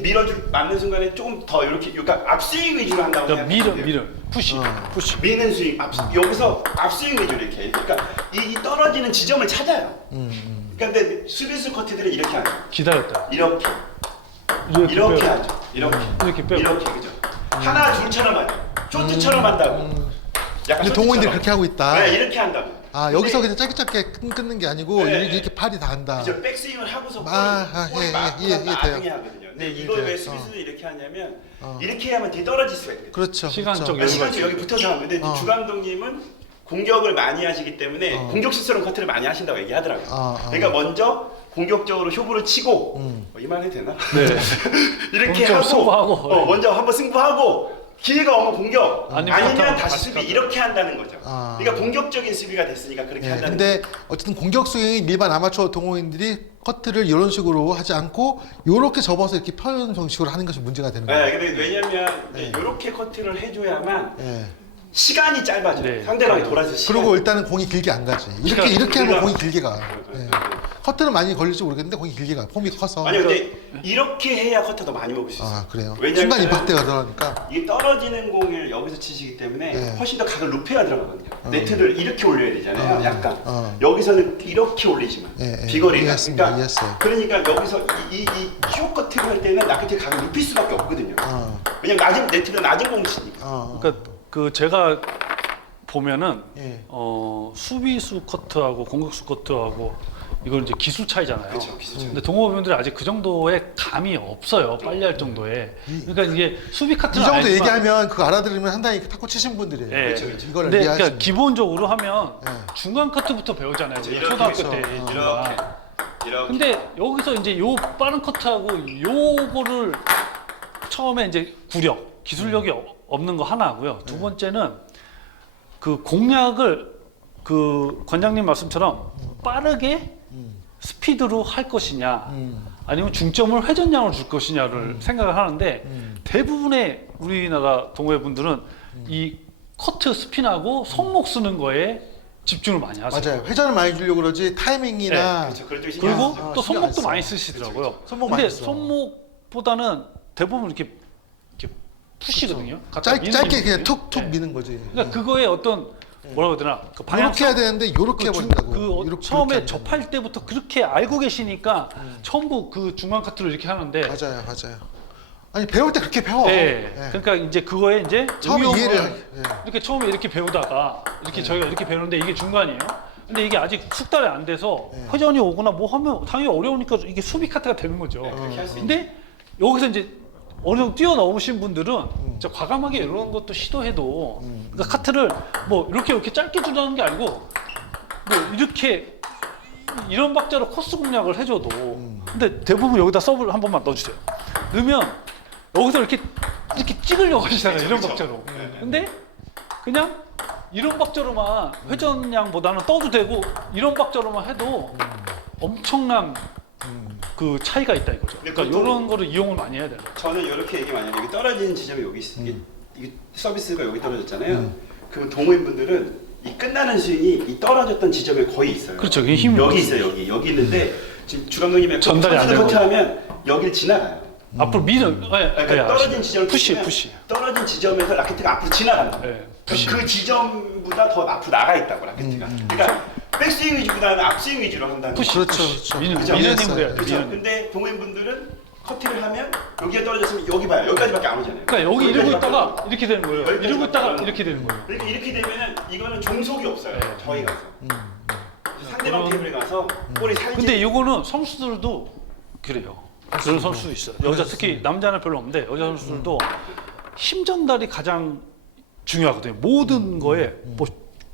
맞는 순간에 조금 더 이렇게 그러니까 앞스윙 위주로 한다고 그러니까 생각해요. 밀어 푸시. 미는 스윙 여기서 앞스윙 위주로 이렇게 그러니까 이 떨어지는 지점을 찾아요. 그러니까 근데 수비수 커트들은 이렇게 하죠. 기다렸다. 이렇게 빼요. 하죠. 이렇게 빼고. 이렇게 그죠. 하나 둘처럼 하죠. 쇼트처럼 한다고. 약간 근데 동호인들이 쇼트처럼. 그렇게 하고 있다. 네, 이렇게 한다고. 아, 여기서 그냥 짧게 끊는 게 아니고 네, 이렇게 팔이 다 한다. 그죠. 백스윙을 하고서 아, 예, 예, 나중에 하거든요. 근데 예, 이걸 예, 왜 어. 수비수는 이렇게 하냐면 이렇게 하면 뒤 떨어질 수가 있거든요. 그렇죠. 시간적 그렇죠. 여유가 시간적 여기 붙어서 하면 근데 주 감독님은 공격을 많이 하시기 때문에 공격수스러운 커트를 많이 하신다고 얘기하더라고요. 그러니까 먼저 공격적으로 쇼부를 치고 이 말 해도 되나? 네. 이렇게 공격 하고 승부하고. 먼저 한번 승부하고 기회가 오면 공격 아니면 아니면 다시 다시 수비 가죠. 이렇게 한다는 거죠. 아. 그러니까 공격적인 수비가 됐으니까 그렇게 예, 한다는 근데 어쨌든 공격 스윙 일반 아마추어 동호인들이 커트를 이런 식으로 하지 않고 이렇게 접어서 이렇게 펴는 방식으로 하는 것이 문제가 되는 거죠. 거예요. 네, 근데 왜냐면 이렇게 커트를 해줘야만 예. 시간이 짧아져요. 네. 상대방이 돌아서 시간. 그리고 일단은 공이 길게 안 가지. 이렇게 하면 공이 길게 가. 네. 예. 커트는 많이 걸릴지 모르겠는데 공이 길게 가. 폼이 커서. 아니 근데 이렇게 해야 커터도 많이 먹을 수 있어요. 아, 그래요. 왜냐면 순간 임팩트가 들어가니까. 이게 떨어지는 공을 여기서 치시기 때문에 네. 훨씬 더 각을 높여야 들어가거든요. 네트를 이렇게 올려야 되잖아요. 약간 여기서는 이렇게 올리지만 예, 예. 비거리가 이해했습니다. 그러니까, 이해했어요. 그러니까 여기서 이 쇼커트를 할 때는 라켓의 각을 높일 수밖에 없거든요. 왜냐면 네트는 낮은 공을 치니까. 그러니까 그 제가 보면은 예. 수비수 커트하고 공격수 커트하고 이건 이제 기술 차이잖아요. 그렇죠, 기술 차이. 근데 동호회분들이 아직 그 정도의 감이 없어요. 빨리 할 정도의. 그러니까 이게 수비 이 카트는 정도 알지만, 얘기하면 그거 알아들으면 상당히 탁구 치신 분들이에요. 예. 그렇죠, 그렇죠. 이걸 근데 이해하시면. 그러니까 기본적으로 하면 예. 중간 카트부터 배우잖아요. 우리가 이렇게, 초등학교 그렇죠. 때 이렇게 중간. 이렇게. 근데 여기서 이제 요 빠른 커트하고 요거를 처음에 이제 구력, 기술력이 없는 거 하나고요. 두 번째는 그 공략을 그 관장님 말씀처럼 빠르게 스피드로 할 것이냐 아니면 중점을 회전량으로 줄 것이냐를 생각을 하는데 대부분의 우리나라 동호회분들은 이 커트 스핀하고 손목 쓰는 거에 집중을 많이 하세요. 맞아요. 회전을 많이 주려고 그러지 타이밍이나 그렇죠. 그럴 때 신경 그리고 안 쓰죠. 또 신경 손목도 안 써. 많이 쓰시더라고요. 손목 근데 많이 써. 손목보다는 대부분 이렇게 푸시거든요. 갖다 미는 짧게 그냥 힘이거든요. 툭툭 네. 미는 거지. 그러니까 그거에 어떤 뭐라고 해야 되나 그 이렇게 해야 되는데 이렇게 해버린다고. 처음에 이렇게 접할 때부터 그렇게 알고 계시니까 전부 그 중간 카트를 이렇게 하는데 맞아요. 아니 배울 때 그렇게 배워. 네. 예. 그러니까 이제 그거에 이제 처음에 응용을 이해를 예. 이렇게 처음에 이렇게 배우다가 이렇게 저희가 이렇게 배우는데 이게 중간이에요. 근데 이게 아직 숙달이 안 돼서 회전이 오거나 뭐 하면 당연히 어려우니까 이게 수비 카트가 되는 거죠. 그렇게 할수 근데 여기서 이제 어느 정도 뛰어넘으신 분들은 진짜 과감하게 이런 것도 시도해도 그러니까 카트를 뭐 이렇게 짧게 주라는 게 아니고 뭐 이렇게 이런 박자로 코스 공략을 해줘도 근데 대부분 여기다 서브를 한 번만 넣어주세요. 넣으면 여기서 이렇게 찍으려고 하시잖아요. 이런 박자로. 근데 그냥 이런 박자로만 회전량보다는 떠도 되고 이런 박자로만 해도 엄청난 그 차이가 있다 이거죠. 그러니까 보통- 이런 거를 이용을 많이 해야 돼요. 저는 이렇게 얘기 많이 해요. 여기 떨어지는 지점이 여기 있어. 이게 서비스가 여기 떨어졌잖아요. 그럼 동호인분들은 이 끝나는 스윙이 이 떨어졌던 지점에 거의 있어요. 그렇죠. 이게 힘이 여기 있어요. 여기 있는데 지금 주 감독님이 전달이 안 되는 커트하면 여기를 지나가요. 앞으로 밀은 그러니까 떨어진 지점을 푸시 치면 푸시. 떨어진 지점에서 라켓가 앞으로 지나가는 거예요. 네, 그 지점보다 더 앞으로 나가 있다고 라켓가. 그러니까 백스윙 위주보다는 앞스윙 위주로 한다는 푸시 거죠. 그렇죠, 푸시. 그렇죠. 미는 그죠? 힘을 이해했어요. 해야 돼. 그렇죠. 미는. 근데 동호인분들은 커트를 하면 여기에 떨어졌으면 여기 봐요. 여기까지밖에 안 오잖아요. 그러니까 여기 이러고 여기까지밖에 안 있다가 이렇게 되는 거예요. 여기까지 이러고 있다가 맞죠. 이렇게 되는 거예요. 그러니까 이렇게 되면은 이거는 종속이 없어요. 저희 가서 상대방 그런- 테이블에 가서 볼이 살지. 근데 이거는 선수들도 그래요. 그런 선수도 있어요. 여자 특히 남자는 별로 없는데 여자 선수들도 힘 전달이 가장 중요하거든요. 모든 거에 뭐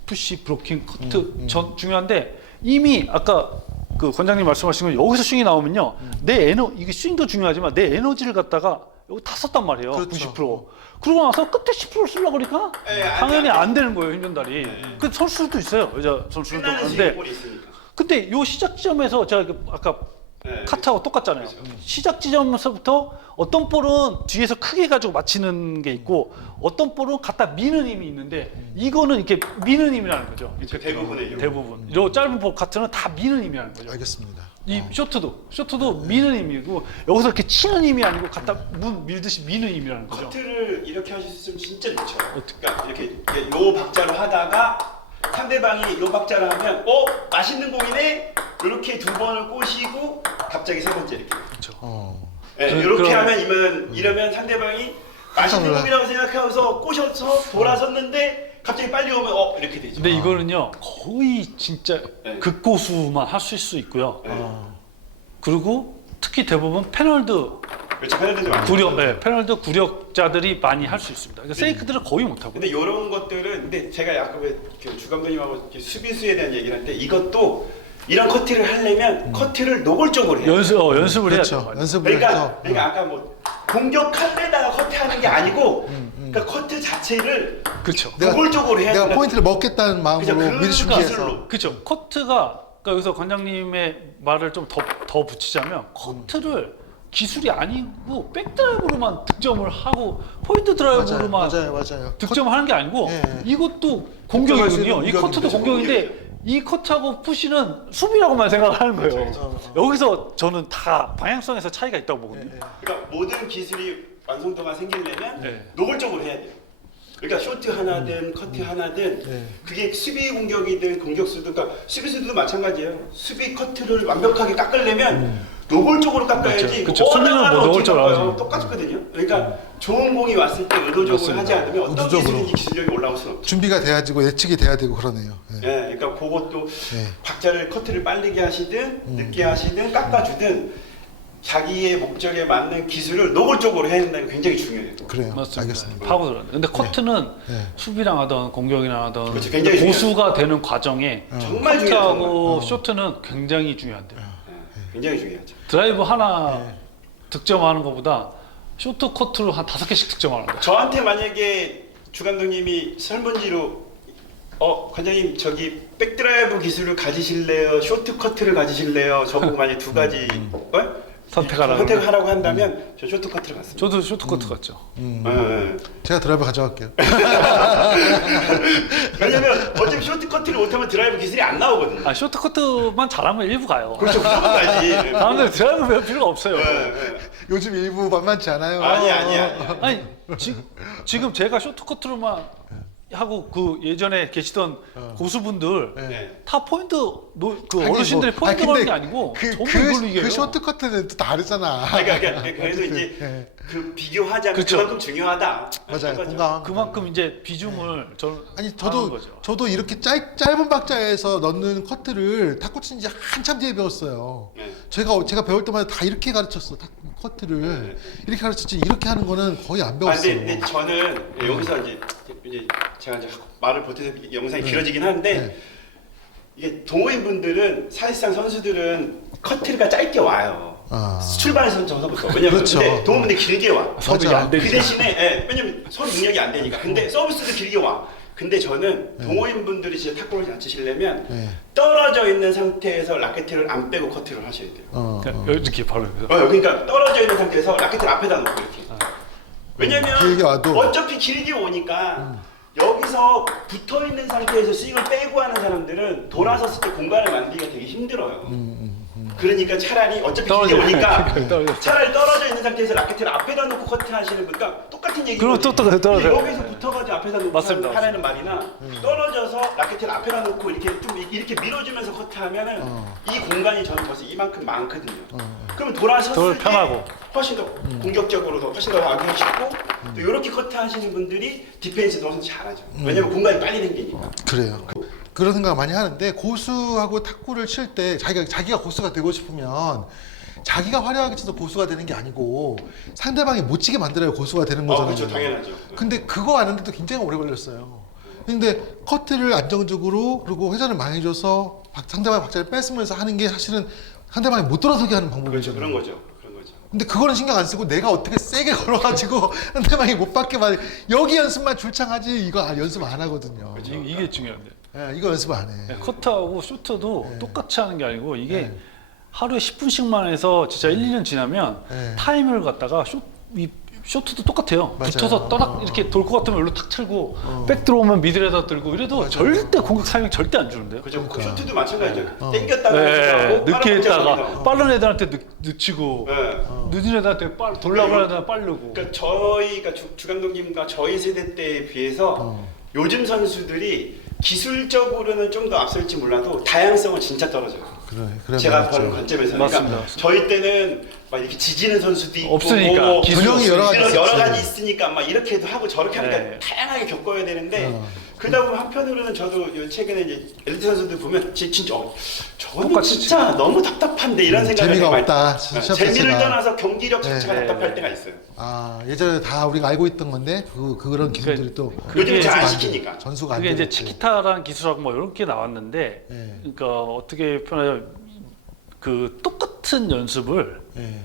푸시, 브로킹, 커트 중요한데 이미 아까 그 권장님 말씀하신 건 여기서 스윙이 나오면요. 이게 스윙도 중요하지만 내 에너지를 갖다가 여기 다 썼단 말이에요. 그렇죠. 90%. 그러고 나서 끝에 10% 쓰려고 그러니까 당연히 안 되는 거예요, 힘전달이. 그 선수들도 있어요. 여자 선수들도. 끝나는 그런데 스윙볼이 있으니까. 근데 요 시작 지점에서 제가 아까 카트하고 똑같잖아요. 시작 지점에서부터 어떤 볼은 뒤에서 크게 가지고 맞히는 게 있고 어떤 볼은 갖다 미는 힘이 있는데 이거는 이렇게 미는 힘이라는 거죠. 그렇죠. 대부분의 대부분. 요 짧은 볼 카트는 다 미는 힘이라는 거죠. 알겠습니다. 이 쇼트도 미는 힘이고 여기서 이렇게 치는 힘이 아니고 갖다 밀듯이 미는 힘이라는 거죠. 커트를 이렇게 하실 수 있으면 진짜 좋죠. 그러니까 이렇게 요 박자로 하다가 상대방이 요 박자를 하면 맛있는 공이네 이렇게 두 번을 꼬시고 갑자기 세 번째 이렇게. 그렇죠. 네, 이렇게 하면 이러면 상대방이 맛있는 놀라. 공이라고 생각하면서 꼬셔서 돌아섰는데 갑자기 빨리 오면 이렇게 되죠. 근데 이거는요 거의 진짜 네. 극고수만 하실 수 있고요. 네. 그리고 특히 대부분 패널드 그렇죠. 패널들도 많죠. 패널드 구력자들이 많이 할 수 있습니다. 그러니까 세이크들은 거의 못 하고. 근데 이런 것들은 근데 제가 아까 주 감독님하고 이렇게 수비수에 대한 얘기를 할 때 이것도 이런 커트를 하려면 커트를 노골적으로 해요. 연습을 그렇죠. 해야죠. 연습을 그러니까 해서. 그러니까 아까 뭐 공격할래다가 커트하는 게 아니고 그러니까 커트 자체를 그렇죠. 노골적으로 해야 내가 된다. 포인트를 먹겠다는 마음으로 그죠. 미리 준비해서. 기술로. 그렇죠. 커트가 그러니까 여기서 관장님의 말을 좀 더 붙이자면 커트를 기술이 아니고 백드라이브로만 득점을 하고 포인트 드라이브로만 맞아요. 득점하는 게 아니고 예. 이것도 득점할 수 있는 공격이거든요. 이 공격인데. 커트도 공격인데 이 커트하고 푸시는 수비라고만 생각하는 거예요. 여기서 저는 다 방향성에서 차이가 있다고 보거든요. 그러니까 모든 기술이 완성도가 생기려면 네. 노골적으로 해야 돼요. 그러니까 쇼트 하나든 커트 하나든 네. 그게 수비 공격이든 공격수든 그러니까 수비수들도 마찬가지예요. 수비 커트를 완벽하게 깎으려면 노골적으로 깎아야지. 그쵸. 수비는 뭐 노골적으로 하지. 똑같거든요. 그러니까 좋은 공이 왔을 때 의도적으로 맞습니다. 하지 않으면 어떤 의도적으로. 기술인지 기술력이 올라올 수는 없죠. 준비가 돼야지고 예측이 돼야 되고 그러네요. 예. 예, 그러니까 그것도 네. 박자를 커트를 빠르게 하시든 늦게 하시든 깎아주든 자기의 목적에 맞는 기술을 노골적으로 해야 된다는 게 굉장히 중요해요. 그래요. 맞습니다. 알겠습니다. 파고들어요. 근데 커트는 네. 수비랑 하던 공격이랑 하던 그렇죠. 굉장히 고수가 되는 과정에 정말 커트하고 중요하죠. 쇼트는 굉장히 중요한데요. 예, 굉장히 중요하죠. 드라이브 하나 네. 득점하는 것보다 쇼트 커트로 한 5개씩 득점하는 거예요. 저한테 만약에 주 감독님이 설문지로 관장님 저기 백드라이브 기술을 가지실래요? 쇼트 커트를 가지실래요? 저보고 만약 두 가지 선택하라고 한다면 저 쇼트 커트를 갔습니다. 저도 쇼트 커트 같죠. 예. 제가 드라이브 가져갈게요. 왜냐면 어차피 쇼트 커트를 못하면 드라이브 기술이 안 나오거든요. 아 쇼트 커트만 잘하면 일부 가요. 그렇죠. 무조건 가지. 사람들 드라이브 배울 필요가 없어요. 요즘 일부 만만치 않아요. 아니야. 아니 지금 제가 쇼트 커트로만 하고 그 예전에 계시던 고수분들 네. 타 포인트 그 아니, 어르신들이 뭐, 포인트 아니, 가는 근데 게 아니고 그, 전부 그, 이걸로 이겨요. 그 쇼트커트는 또 다르잖아. 그러니까 그래서 이제 예. 그 비교하자면 그렇죠. 그만큼 중요하다. 맞아요. 거죠. 공감. 그만큼 이제 비중을 저는 아니 하는 거죠. 저도 이렇게 짧은 박자에서 넣는 커트를 탁구 친 지 한참 뒤에 배웠어요. 네. 제가 배울 때마다 다 이렇게 가르쳤어. 커트를 이렇게 가르쳤지 이렇게 하는 거는 거의 안 아, 배웠어요. 근데 저는 여기서 이제 제가 이제 말을 보태서 영상이 길어지긴 하는데 네. 이게 동호인 분들은 사실상 선수들은 커트가 짧게 와요. 아. 출발해서 저서부터 왜냐면 그렇죠. 근데 동호인분들 길게 와. 서브가 맞아. 안 그 되죠. 대신에 왜냐면 서로 능력이 안 되니까. 근데 서비스도 길게 와. 근데 저는 동호인분들이 진짜 탁구를 잘 치시려면 네. 떨어져 있는 상태에서 라켓을 안 빼고 커트를 하셔야 돼요. 그냥 이렇게 바로 여기서. 그러니까 떨어져 있는 상태에서 라켓을 앞에다 놓고 이렇게. 왜냐면 길게 와도. 어차피 길게 오니까 여기서 붙어 있는 상태에서 스윙을 빼고 하는 사람들은 돌아섰을 때 공간을 만들기가 되게 힘들어요. 그러니까 차라리 어차피 길게 오니까 떨어져. 차라리 떨어져 있는 상태에서 라켓을 앞에다 놓고 커트하시는 분과 똑같은 얘기거든요. 그럼 또 떨어져요. 여기서 붙어가지고 앞에다 놓고 맞습니다. 하라는 말이나 떨어져서 라켓을 앞에다 놓고 이렇게 좀 이렇게 밀어주면서 커트하면은 이 공간이 저는 벌써 이만큼 많거든요. 그러면 돌아섰을 더 때 편하고. 훨씬 더 공격적으로도 훨씬 더 하기 쉽고 또 이렇게 커트하시는 분들이 디펜스도 훨씬 잘하죠. 왜냐면 공간이 빨리 생기니까. 그래요. 그런 생각 많이 하는데 고수하고 탁구를 칠 때 자기가 고수가 되고 싶으면 자기가 화려하게 쳐서 고수가 되는 게 아니고 상대방이 못 치게 만들어야 고수가 되는 거잖아요. 그렇죠, 당연하죠. 근데 그거 아는데도 굉장히 오래 걸렸어요. 근데 커트를 안정적으로 그리고 회전을 많이 줘서 상대방의 박자를 뺏으면서 하는 게 사실은 상대방이 못 돌아서게 하는 방법이죠. 그렇죠. 그런 거죠. 그런 거죠. 근데 그거는 신경 안 쓰고 내가 어떻게 세게 걸어가지고 상대방이 못 받게 만 여기 연습만 줄창하지 이거 연습 안 하거든요. 이게 중요한데. 예, 이거 연습 안 해. 네, 커트하고 쇼트도 똑같이 하는 게 아니고 이게 하루에 10분씩만 해서 진짜 1, 2년 지나면 타임을 갖다가 쇼트도 똑같아요. 맞아요. 붙어서 떠닥 이렇게 돌 것 같으면 여기로 탁 틀고 백 들어오면 미들에다 들고 이래도 절대 공격 타이밍 절대 안 주는데요. 그죠. 그 쇼트도 마찬가지죠. 땡겼다가 네, 하고 늦게 했다가 빠른 빠른 애들한테 늦추고 네. 늦은 애들한테 돌라고 하는 애들 빠르고. 그러니까 저희가 주 감독님과 저희 세대 때에 비해서 요즘 선수들이 기술적으로는 좀 더 앞설지 몰라도 다양성은 진짜 떨어져요. 그래, 제가 보는 관점에서 맞습니다. 그러니까 저희 때는 막 이렇게 지지는 선수도 있고 없으니까. 뭐 기술이 여러 가지 여러 있었지. 가지 있으니까 막 이렇게도 하고 저렇게 하니까 네. 다양하게 겪어야 되는데 그러다 보면 한편으로는 저도 최근에 이제 엘리트 선수들 보면 진짜 저거는 똑같이 진짜 너무 답답한데 이런 생각을 재미가 많이- 없다. 네, 시합 재미를 자체가. 떠나서 경기력 자체가 네. 답답할 때가 있어요. 아 예전에 다 우리가 알고 있던 건데 그런 기술들이 또 요즘 잘 안 전수가 안 시키니까. 돼. 전수가 안 그게 이제 되겠지. 치키타라는 기술하고 뭐 이런 게 나왔는데, 네. 그러니까 어떻게 표현하면 그 똑같은 연습을 예,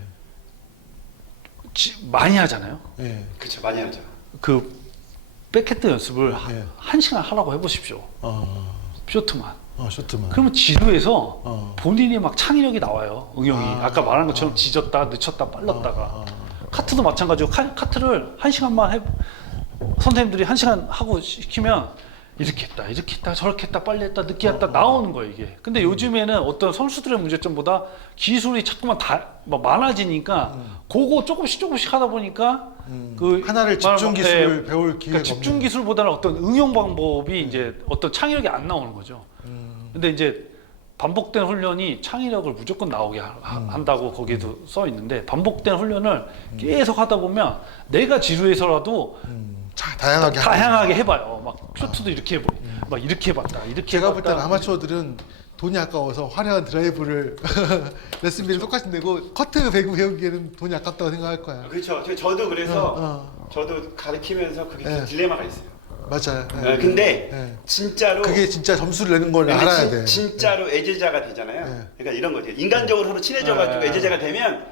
많이 하잖아요. 예. 그렇죠, 많이 하죠. 그 백핸드 연습을 네. 한 시간 하라고 해보십시오. 쇼트만. 쇼트만. 그러면 지루해서 어. 본인이 막 창의력이 나와요. 응용이. 아까 말한 것처럼 지졌다, 늦췄다, 빨랐다가. 카트도 마찬가지고 카트를 한 시간만 선생님들이 한 시간 하고 시키면 이렇게 했다, 저렇게 했다, 빨리 했다, 늦게 했다 나오는 거예요 이게. 근데 요즘에는 어떤 선수들의 문제점보다 기술이 자꾸만 막 많아지니까 그거 조금씩 하다 보니까 그 하나를 집중 말하면, 기술을 배울 기회가 그러니까 집중 없는. 기술보다는 어떤 응용 방법이 이제 어떤 창의력이 안 나오는 거죠. 근데 이제 반복된 훈련이 창의력을 무조건 나오게 한다고 거기에도 써 있는데 반복된 훈련을 계속 하다 보면 내가 지루해서라도 다양하게 해봐요. 막 쇼트도 이렇게 해보고 막 이렇게 해봤다. 이렇게 제가 볼 때는 해봤다. 아마추어들은 돈이 아까워서 화려한 드라이브를 레슨비를 똑같이 내고 커트 배우기에는 돈이 아깝다고 생각할 거야. 그렇죠. 저도 그래서 저도 가르치면서 그게 좀 네. 딜레마가 있어요. 맞아요. 네, 근데 네. 진짜로 그게 진짜 점수를 내는 걸 근데 알아야 돼. 진짜로 애제자가 되잖아요. 네. 그러니까 이런 거죠. 인간적으로 서로 친해져가지고 네. 애제자가 되면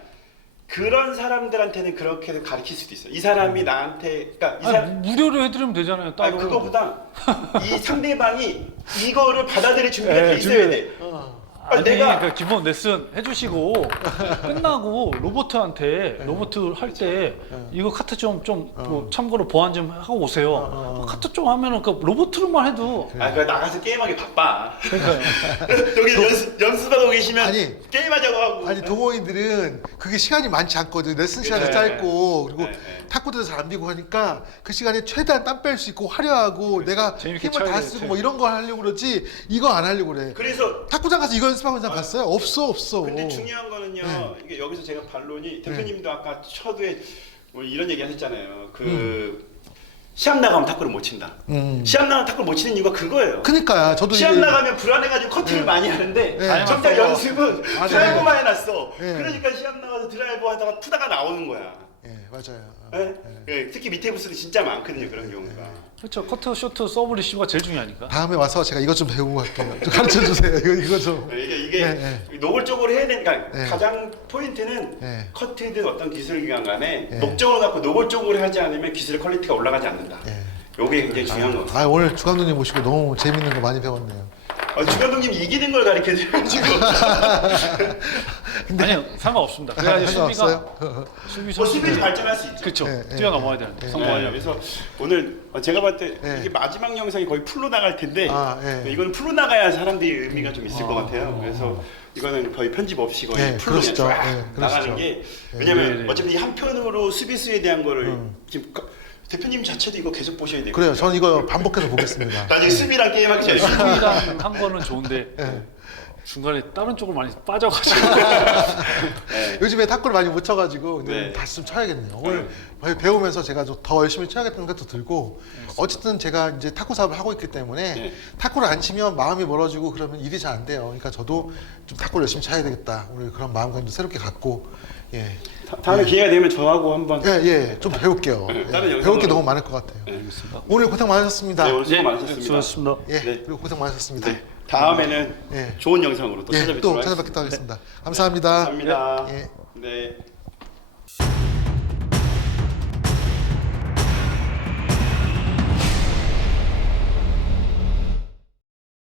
그런 사람들한테는 그렇게 가르칠 수도 있어. 이 사람이 나한테 그러니까 이 사람 무료로 해드리면 되잖아요. 따로. 아니 그거보다 이 상대방이 이거를 받아들일 준비가 네, 돼 있어야 돼. 아니, 내가 그 기본 레슨 해주시고 끝나고 로봇한테 로봇 할 때 이거 카트 뭐 참고로 보완 좀 하고 오세요. 카트 좀 하면은 그 로봇으로만 해도 그 나가서 게임하기 바빠. 그러니까요. 여기 연습하고 계시면 아니, 게임하자고 하고. 아니 동호인들은 그게 시간이 많지 않거든. 레슨 시간이 네. 짧고 그리고 네, 네. 탁구도 잘 안 비고 하니까 그 시간에 최대한 땀 뺄 수 있고 화려하고 내가 재밌게 힘을 다 쳐야 쓰고 돼. 뭐 이런 거 하려고 그러지 이거 안 하려고 그래. 그래서 탁구장 가서 이거 연습하는 사람 봤어요? 없어. 근데 중요한 거는요. 네. 이게 여기서 제가 반론이 대표님도 아까 초두에 뭐 이런 얘기 하셨잖아요. 시합 나가면 탁구를 못 친다. 시합 나가면 탁구를 못 치는 이유가 그거예요. 그러니까 저도 시합 이제 나가면 불안해가지고 커트를 많이 하는데 네. 정작 맞아요. 연습은 맞아요. 드라이버만 해놨어. 네. 그러니까 시합 나가서 드라이버 하다가 푸다가 나오는 거야. 예, 맞아요. 네? 네, 특히 밑에 부스는 진짜 많거든요. 그런 경우가. 그렇죠. 커트, 쇼트, 서브 리시브가 제일 중요하니까. 다음에 와서 제가 이것 좀 배우고 갈게요. 좀 가르쳐 주세요. 이거 좀. 네, 이게 네, 노골적으로 해야 되니까 네. 가장 포인트는 네. 커트든 어떤 기술기관 간에 네. 목적을 갖고 노골적으로 하지 않으면 기술의 퀄리티가 올라가지 않는다. 네. 요게 굉장히 중요한 거 같아요. 오늘 주 감독님 모시고 너무 재밌는 거 많이 배웠네요. 주 감독님 이기는 걸 가르쳐줘가지고. 아니요, 상관없습니다. 그래야지 수비가 수비 뭐 수비 선수들 발전할 수 있죠. 그렇죠. 네, 네. 뛰어넘어야 되는데 네, 성공하려면. 그래서 오늘 제가 봤을 때 네. 이게 마지막 영상이 거의 풀로 나갈 텐데 네. 이건 풀로 나가야 사람들이 의미가 좀 있을 것 같아요. 그래서 이거는 거의 편집 없이 거의 네, 풀로 그러시죠. 그냥 쫙 네, 나가는 그러시죠. 게 왜냐면 네, 네. 어차피 이 한편으로 수비수에 대한 거를 지금 대표님 자체도 이거 계속 보셔야 돼요. 그래요. 저는 이거 반복해서 보겠습니다. 나중에 수비랑 게임하기 전에 수비랑 한 거는 좋은데 네. 중간에 다른 쪽으로 많이 빠져가지고 네. 요즘에 탁구를 많이 못 쳐가지고 네. 다시 좀 쳐야겠네요. 오늘 배우면서 제가 좀 더 열심히 쳐야겠다는 것도 들고 어쨌든 제가 이제 탁구 사업을 하고 있기 때문에 네. 탁구를 안 치면 마음이 멀어지고 그러면 일이 잘 안 돼요. 그러니까 저도 좀 탁구를 열심히 쳐야 되겠다. 오늘 그런 마음가짐도 새롭게 갖고 예. 다음에 기회가 되면 저하고 한번. 예, 예. 좀 배울게요. 예. 다른 영상으로. 배울 게 너무 많을 것 같아요. 네, 알겠습니다. 오늘 고생 많으셨습니다. 네, 오늘 수고 예, 많으셨습니다. 수고하셨습니다. 예. 네. 그리고 고생 많으셨습니다. 네, 다음에는 예. 좋은 영상으로 또 예, 찾아뵙도록 또 하겠습니다. 찾아뵙겠다 하겠습니다. 감사합니다. 감사합니다. 예. 네.